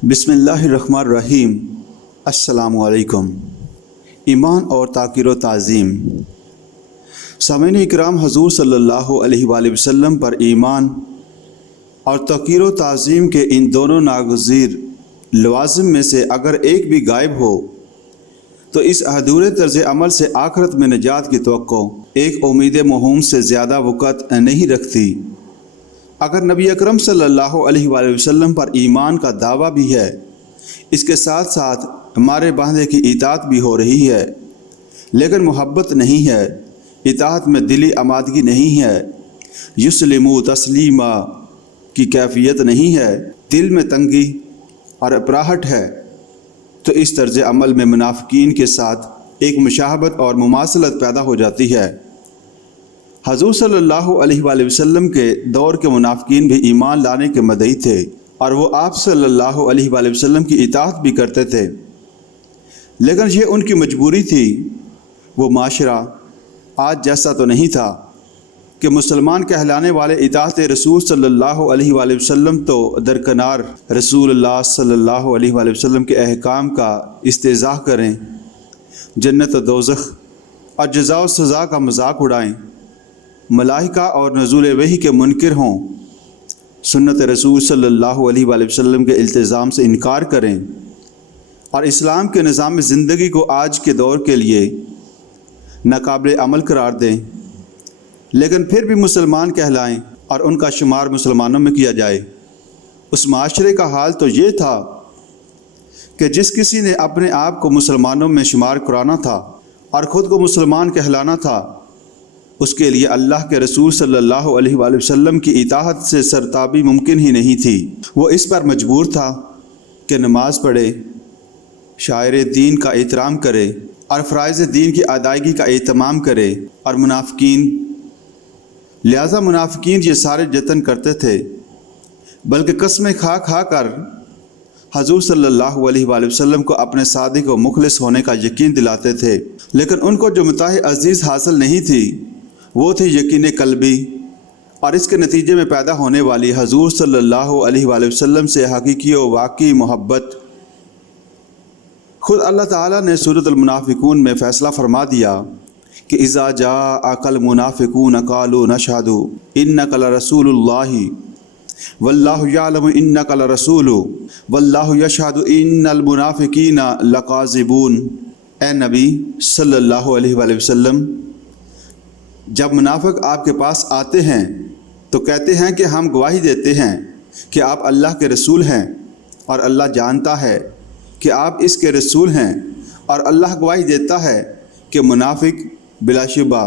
بسم اللہ الرحمن الرحیم۔ السلام علیکم۔ ایمان اور توقیر و تعظیم۔ سامعین اکرام، حضور صلی اللہ علیہ وآلہ وسلم پر ایمان اور توقیر و تعظیم کے ان دونوں ناگزیر لوازم میں سے اگر ایک بھی غائب ہو تو اس ادھورے طرز عمل سے آخرت میں نجات کی توقع ایک امید موہوم سے زیادہ وقت نہیں رکھتی۔ اگر نبی اکرم صلی اللہ علیہ وآلہ وسلم پر ایمان کا دعویٰ بھی ہے، اس کے ساتھ ساتھ ہمارے باندھے کی اطاعت بھی ہو رہی ہے، لیکن محبت نہیں ہے، اطاعت میں دلی آمادگی نہیں ہے، یسلمو تسلیما کی کیفیت نہیں ہے، دل میں تنگی اور اپراہٹ ہے، تو اس طرز عمل میں منافقین کے ساتھ ایک مشابہت اور مماثلت پیدا ہو جاتی ہے۔ حضور صلی اللہ علیہ وآلہ وسلم کے دور کے منافقین بھی ایمان لانے کے مدعی تھے، اور وہ آپ صلی اللہ علیہ وآلہ وسلم کی اطاعت بھی کرتے تھے، لیکن یہ ان کی مجبوری تھی۔ وہ معاشرہ آج جیسا تو نہیں تھا کہ مسلمان کہلانے والے اطاعت رسول صلی اللہ علیہ وآلہ وسلم تو درکنار رسول اللہ صلی اللہ علیہ وآلہ وسلم کے احکام کا استہزاء کریں، جنت و دوزخ اور جزا و سزا کا مذاق اڑائیں، ملائکہ اور نزول وحی کے منکر ہوں، سنت رسول صلی اللہ علیہ وآلہ وسلم کے التزام سے انکار کریں، اور اسلام کے نظام زندگی کو آج کے دور کے لیے ناقابل عمل قرار دیں، لیکن پھر بھی مسلمان کہلائیں اور ان کا شمار مسلمانوں میں کیا جائے۔ اس معاشرے کا حال تو یہ تھا کہ جس کسی نے اپنے آپ کو مسلمانوں میں شمار کرانا تھا اور خود کو مسلمان کہلانا تھا، اس کے لیے اللہ کے رسول صلی اللہ علیہ وآلہ وسلم کی اطاعت سے سرتابی ممکن ہی نہیں تھی۔ وہ اس پر مجبور تھا کہ نماز پڑھے، شاعر دین کا احترام کرے اور فرائض دین کی ادائیگی کا اہتمام کرے، اور لہذا منافقین یہ سارے جتن کرتے تھے، بلکہ قسمیں کھا کھا کر حضور صلی اللہ علیہ وآلہ وسلم کو اپنے صادق و مخلص ہونے کا یقین دلاتے تھے، لیکن ان کو جو متاع عزیز حاصل نہیں تھی وہ تھی یقین قلبی، اور اس کے نتیجے میں پیدا ہونے والی حضور صلی اللہ علیہ وآلہ وسلم سے حقیقی و واقعی محبت۔ خود اللہ تعالیٰ نے سورۃ المنافقون میں فیصلہ فرما دیا کہ اذا جاءک المنافقون قالوا نشہد انک لرسول اللہ واللہ یعلم انک لرسول واللہ یشہد ان المنافقین لکاذبون۔ اے نبی صلی اللہ علیہ وآلہ وسلم، جب منافق آپ کے پاس آتے ہیں تو کہتے ہیں کہ ہم گواہی دیتے ہیں کہ آپ اللہ کے رسول ہیں، اور اللہ جانتا ہے کہ آپ اس کے رسول ہیں، اور اللہ گواہی دیتا ہے کہ منافق بلا شبہ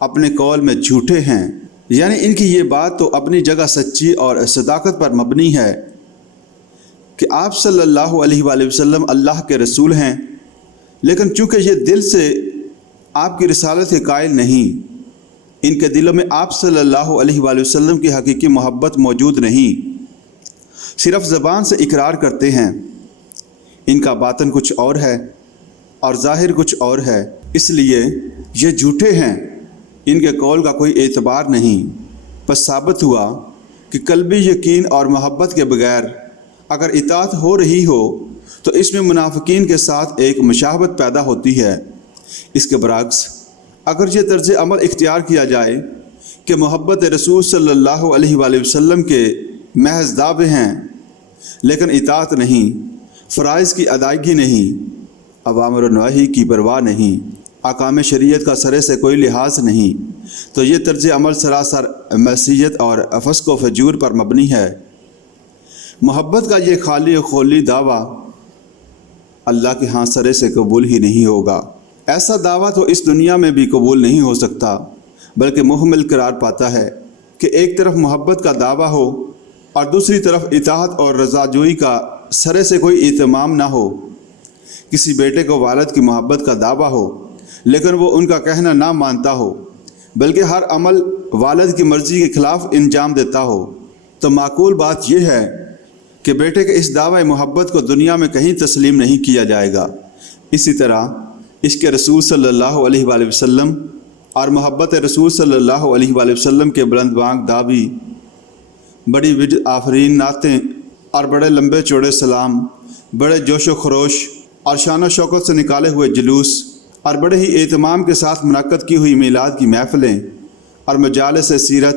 اپنے قول میں جھوٹے ہیں۔ یعنی ان کی یہ بات تو اپنی جگہ سچی اور صداقت پر مبنی ہے کہ آپ صلی اللہ علیہ وآلہ وسلم اللہ کے رسول ہیں، لیکن چونکہ یہ دل سے آپ کی رسالت کے قائل نہیں، ان کے دلوں میں آپ صلی اللہ علیہ وآلہ وسلم کی حقیقی محبت موجود نہیں، صرف زبان سے اقرار کرتے ہیں، ان کا باطن کچھ اور ہے اور ظاہر کچھ اور ہے، اس لیے یہ جھوٹے ہیں، ان کے قول کا کوئی اعتبار نہیں۔ بس ثابت ہوا کہ قلبی یقین اور محبت کے بغیر اگر اطاعت ہو رہی ہو تو اس میں منافقین کے ساتھ ایک مشابہت پیدا ہوتی ہے۔ اس کے برعکس اگر یہ طرز عمل اختیار کیا جائے کہ محبت رسول صلی اللہ علیہ وآلہ وسلم کے محض دعوے ہیں لیکن اطاعت نہیں، فرائض کی ادائیگی نہیں، اوامر و نواہی کی پرواہ نہیں، احکام شریعت کا سرے سے کوئی لحاظ نہیں، تو یہ طرز عمل سراسر معصیت اور فسق و فجور پر مبنی ہے۔ محبت کا یہ خالی و خولی دعویٰ اللہ کے ہاں سرے سے قبول ہی نہیں ہوگا۔ ایسا دعویٰ تو اس دنیا میں بھی قبول نہیں ہو سکتا، بلکہ محمل قرار پاتا ہے کہ ایک طرف محبت کا دعویٰ ہو اور دوسری طرف اطاعت اور رضاجوئی کا سرے سے کوئی اہتمام نہ ہو۔ کسی بیٹے کو والد کی محبت کا دعویٰ ہو لیکن وہ ان کا کہنا نہ مانتا ہو، بلکہ ہر عمل والد کی مرضی کے خلاف انجام دیتا ہو، تو معقول بات یہ ہے کہ بیٹے کے اس دعوی محبت کو دنیا میں کہیں تسلیم نہیں کیا جائے گا۔ اسی طرح عشق رسول صلی اللہ علیہ وآلہ وسلم اور محبت رسول صلی اللہ علیہ وآلہ وسلم کے بلند بانگ دعوی، بڑی وجد آفرین نعتیں اور بڑے لمبے چوڑے سلام، بڑے جوش و خروش اور شان و شوکت سے نکالے ہوئے جلوس، اور بڑے ہی اہتمام کے ساتھ منعقد کی ہوئی میلاد کی محفلیں اور مجالس سیرت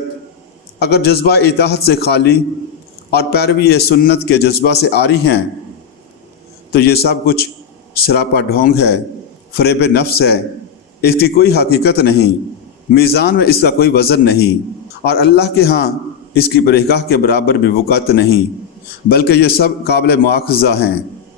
اگر جذبہ اطاعت سے خالی اور پیروی سنت کے جذبہ سے عاری ہیں تو یہ سب کچھ سراپا ڈھونگ ہے، فریب نفس ہے، اس کی کوئی حقیقت نہیں، میزان میں اس کا کوئی وزن نہیں، اور اللہ کے ہاں اس کی بارگاہ کے برابر بھی وقت نہیں، بلکہ یہ سب قابل مواخذہ ہیں۔